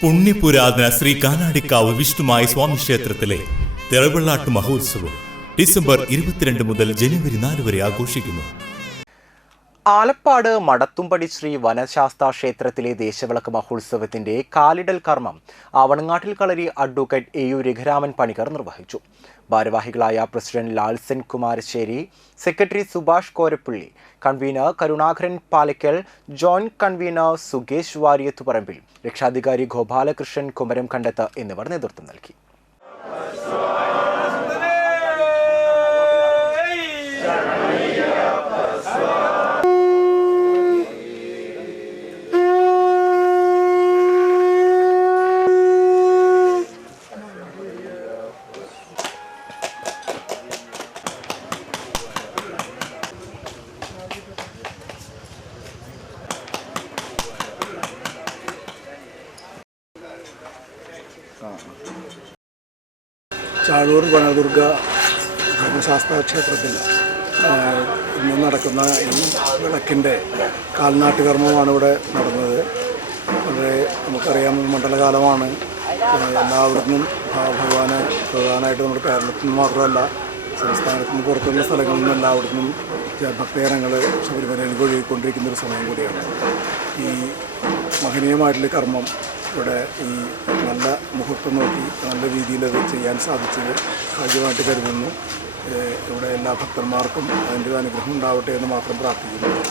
പുണ്യപുരാതന ശ്രീ കാനാടിക്കാവ് വിഷ്ണുമായ സ്വാമി ക്ഷേത്രത്തിലെ തിറവെള്ളാട്ട് മഹോത്സവം ഡിസംബർ 22 മുതൽ ജനുവരി 4 വരെ ആഘോഷിക്കുന്നു. ആലപ്പാട് മടത്തുംപടി ശ്രീ വനശാസ്ത്ര ക്ഷേത്രത്തിലെ ദേശവിളക്ക് മഹോത്സവത്തിന്റെ കാലിടൽ കർമ്മം ആവണങ്ങാട്ടിൽ കളരി അഡ്വക്കേറ്റ് AU രഘുരാമൻ പണിക്കർ നിർവഹിച്ചു. ഭാരവാഹികളായ president Lalson Kumarassery, secretary Subhash Korappally, convener Karunakaran Palakkal, joint convener Sukesh Varyathuparambil, രക്ഷാധികാരി ഗോപാലകൃഷ്ണൻ കുമരം കണ്ടത്ത് എന്നിവർ നേതൃത്വം നൽകി. ചാഴൂർ വനദുർഗ ധർമ്മശാസ്ത്ര ക്ഷേത്രത്തിൽ ഇന്ന് നടക്കുന്ന ഈ വിളക്കിൻ്റെ കാൽനാട്ടുകർമ്മമാണ് ഇവിടെ നടന്നത്. വളരെ നമുക്കറിയാം, മണ്ഡലകാലമാണ്. എല്ലായിടത്തും ഭഗവാനെ തൊഴാനായിട്ട് നമ്മുടെ കേരളത്തിൽ നിന്ന് മാത്രമല്ല, സംസ്ഥാനത്തു നിന്ന് പുറത്തുള്ള സ്ഥലങ്ങളിൽ നിന്നും എല്ലായിടത്തും ഭക്തജനങ്ങൾ ശബരിമലയിൽ ഒഴുകിക്കൊണ്ടിരിക്കുന്നൊരു സമയം കൂടിയാണ്. ഈ മഹനീയമായിട്ടുള്ള കർമ്മം ഇവിടെ ഈ നല്ല മുഹൂർത്തം നോക്കി നല്ല രീതിയിൽ അത് ചെയ്യാൻ സാധിച്ചത് ഭാഗ്യമായിട്ട് കരുതുന്നു. ഇവിടെ എല്ലാ ഭക്തന്മാർക്കും അതിൻ്റെ അനുഗ്രഹം ഉണ്ടാവട്ടെ എന്ന് മാത്രം പ്രാർത്ഥിക്കുന്നു.